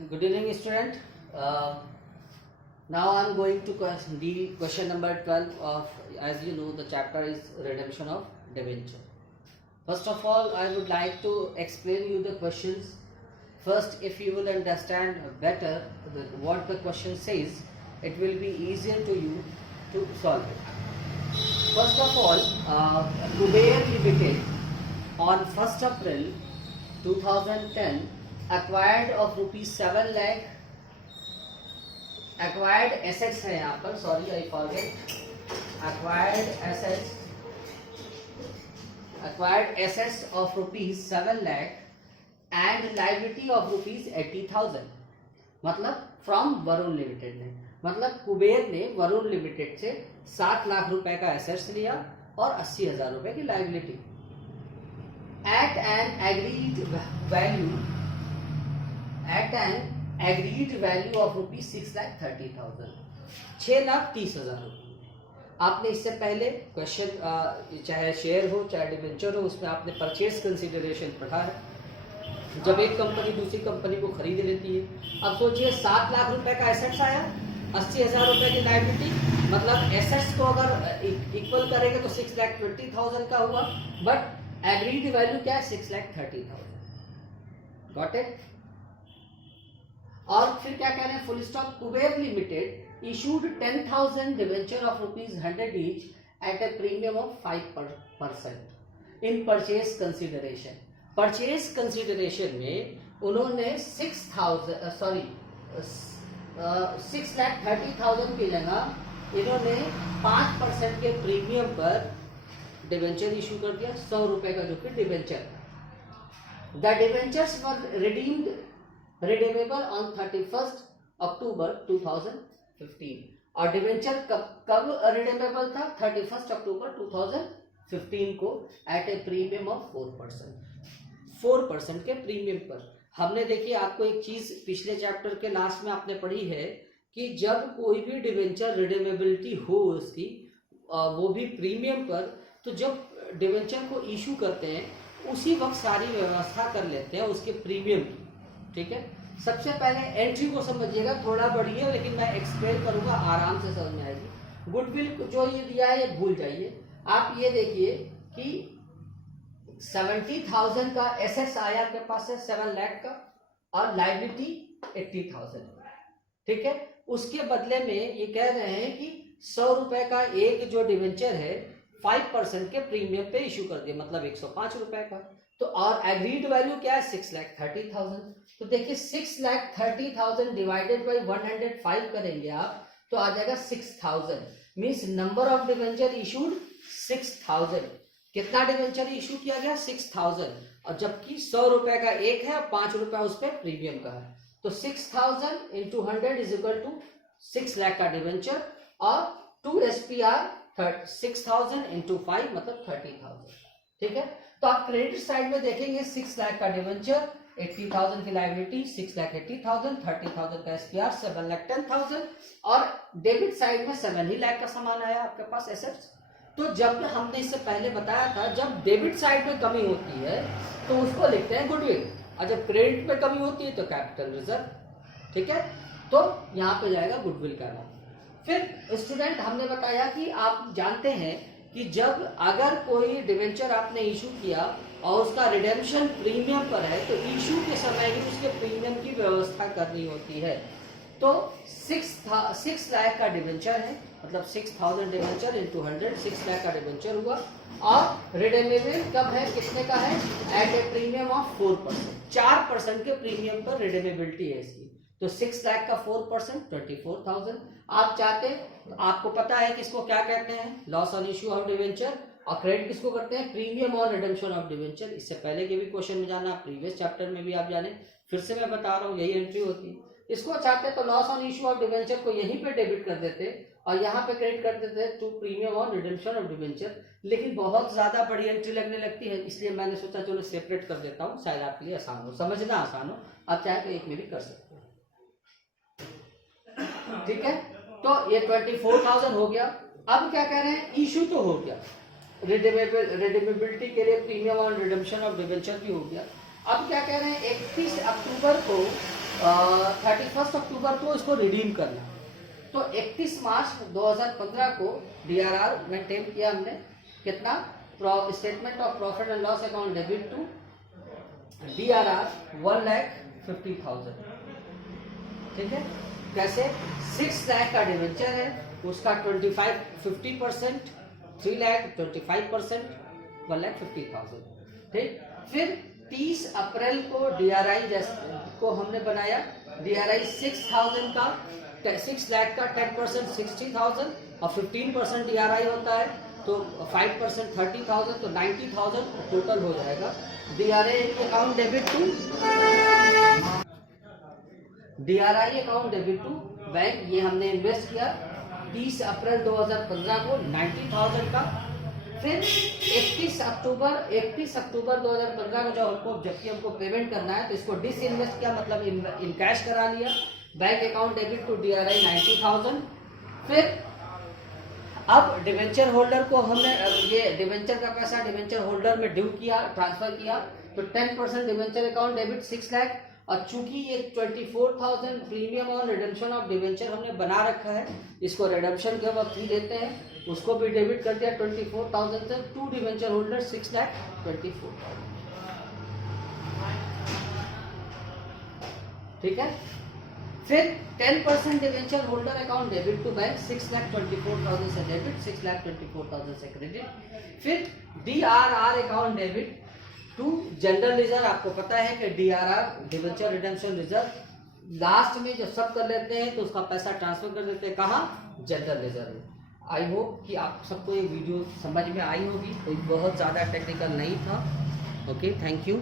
Good evening, student. Now I am going to deal question number 12 of, as you know, the chapter is redemption of debenture. First of all, I would like to explain you the questions. First, if you will understand better what the question says, it will be easier to you to solve it. First of all, Kuber Limited on 1st April 2010 acquired of rupees 7 lakh acquired assets है यहाँ पर, sorry I forget, acquired assets of rupees 7 lakh and liability of rupees 80,000. मतलब from Varun limited ने, मतलब कुबेर ने Varun limited से 7 लाख रुपए का एसेट्स लिया और 80,000 रुपए की liability at an agreed value of rupees 6,30,000, 6,30,000 रुपये. आपने इससे पहले क्वेश्चन चाहे शेयर हो चाहे डिबेंचर हो, उसमें आपने परचेज कंसिडरेशन पढ़ा है. जब एक कंपनी दूसरी कंपनी को खरीद लेती है, अब सोचिए 7 लाख रुपए का एसेट्स आया, 80,000 रुपए की लाइबिलिटी, मतलब एसेट्स को अगर इक्वल करेंगे तो 6,20,000 का हुआ, बट एग्रीड वैल्यू क्या है 6,30,000. Got it. और फिर क्या कह रहे हैं, full stop. Kuber limited issued 10,000 debenture of ₹100 each eight A premium of 5% in purchase consideration. Purchase consideration में उन्होंने 6,30,000 की जगह इन्होंने 5% के प्रीमियम पर डिवेंचर इशू कर दिया, 100 रुपए का जो कि debenture. The debentures were redeemable on 31 अक्टूबर 2015. और डिवेंचर कब रिडीमेबल था, 31 अक्टूबर 2015 को एट ए प्रीमियम ऑफ 4% के प्रीमियम पर. हमने देखिए आपको एक चीज पिछले चैप्टर के लास्ट में आपने पढ़ी है कि जब कोई भी डिवेंचर रिडीमेबिलिटी हो उसकी, वो भी प्रीमियम पर, तो जब डिवेंचर को इशू करते हैं उसी वक्त सारी व्यवस्था कर लेते हैं उसके प्रीमियम की. ठीक है, सबसे पहले एंट्री को समझिएगा, थोड़ा बड़ी है लेकिन मैं एक्सप्लेन करूंगा, आराम से समझ में आएगी. गुडविल जो ये दिया है ये भूल जाइए. आप ये देखिए कि 70,000 का एसेट्स आया आपके पास है, 7 लाख का, और लाइबिलिटी 80,000. ठीक है, उसके बदले में ये कह रहे हैं कि 100 रुपए का एक जो डिवेंचर है 5% के प्रीमियम पे इशू कर दिया, मतलब 105 रुपए का. तो और एग्रीड वैल्यू क्या है 6,30,000. तो देखिए 6,30,000 डिवाइडेड बाई 105 करेंगे आप तो आ जाएगा 6,000. Means number of debenture issued 6,000. कितना डिवेंचर इशू किया गया 6,000, और जबकि 100 रुपए का एक है और 5 रुपए उस पर प्रीमियम का है. तो 6,000 into 100 is equal to 6 lakh का डिवेंचर, और 2 SPR 6,000 इंटू 5 मतलब 30,000. ठीक है, तो आप क्रेडिट साइड में देखेंगे 6 लाख का डिवेंचर, 80,000 की लाइबिलिटी, 6,80,000, 30,000 का SPR, 7,10,000, और डेबिट साइड में 7 ही लाख का सामान आया आपके पास एसेट्स. तो जब हमने इससे पहले बताया था, जब डेबिट साइड में कमी होती है तो उसको लिखते हैं गुडविल, और जब क्रेडिट में कमी होती है तो कैपिटल रिजर्व. ठीक है, तो यहाँ पे जाएगा गुडविल का नाम. फिर स्टूडेंट हमने बताया कि आप जानते हैं कि जब अगर कोई डिवेंचर आपने इशू किया और उसका रिडेम्पशन प्रीमियम पर है तो इशू के समय ही उसके प्रीमियम की व्यवस्था करनी होती है. तो 6 लाख का डिवेंचर है, मतलब 6,000 डिवेंचर इंटू 100, 6 लाख का डिवेंचर हुआ, और रिडेमेबल कब है, कितने का है, एट ए प्रीमियम ऑफ 4% के प्रीमियम पर रिडेमेबिलिटी है इसकी. तो 6 लाख का 4% 24,000. आप चाहते तो आपको पता है कि इसको क्या कहते हैं, loss on issue of debenture, और क्रेडिट किसको करते हैं, premium on redemption of debenture. इससे पहले के भी क्वेश्चन में जाना, प्रीवियस चैप्टर में भी आप जाने, फिर से मैं बता रहा हूँ यही एंट्री होती है. इसको चाहते तो loss on issue of debenture को यहीं पे डेबिट कर देते और यहाँ पे क्रेडिट कर देते to premium on redemption of debenture. लेकिन बहुत ज्यादा बड़ी एंट्री लगने लगती है, इसलिए मैंने सोचा चलो सेपरेट कर देता हूँ, शायद आपके लिए आसान हो, समझना आसान हो. आप चाहे तो एक में भी कर सकते हो. ठीक है, तो ये 24,000 हो गया. अब क्या कह रहे हैं, इशू तो हो गया, रिडीमेबिलिटी के लिए premium on redemption of debenture भी हो गया. अब क्या कह रहे हैं, 31 अक्टूबर को 31 अक्टूबर को इसको रिडीम करना। तो 31 मार्च 2015 को DRR मेंटेन किया हमने, कितना, statement of profit and loss account debit to DRR 1,50,000। ठीक है, कैसे, 6 लाख का डिवेंचर है, उसका 50%, 3 लाख 25%, 1,50,000। ठीक, फिर 30 अप्रैल को DRI को हमने बनाया, DRI 6,000 का, 6 लाख का 10% 60,000 और 15% DRI होता है, तो 5% 30,000, तो 90,000 टोटल हो जाएगा। DRI account debit to bank, ये हमने इन्वेस्ट किया 30 अप्रैल 2015 को 90,000 का। फिर 31 अक्टूबर 2015 को जबकि हमको पेमेंट करना है, तो इसको डिसइन्वेस्ट किया, मतलब इन कैश करा लिया, bank account debit to DRI 90,000। फिर अब डिवेंचर होल्डर को हमने ये डिवेंचर का पैसा डिवेंचर होल्डर में ड्यू किया, ट्रांसफर किया, तो 10% डिवेंचर अकाउंट डेबिट 6 लाख, और चूंकि ये 24,000 प्रीमियम और रिडेम्पशन ऑफ डिवेंचर हमने बना रखा है, इसको रिडेम्पशन के वक्त ही देते हैं, उसको भी डेबिट कर दिया 24,000 से, टू डिवेंचर होल्डर 6,24,000। ठीक है, फिर 10% debenture holder account debit to bank 6,24,000 से डेबिट, 6,24,000 से क्रेडिट। फिर DRR account debit to general reserve. आपको पता है कि DRR debenture redemption reserve last में जब सब कर लेते हैं तो उसका पैसा ट्रांसफर कर देते हैं, कहाँ, जनरल रिजर्व में। आई होप कि आप सबको ये वीडियो समझ में आई होगी, कोई बहुत ज़्यादा टेक्निकल नहीं था। Okay, thank you.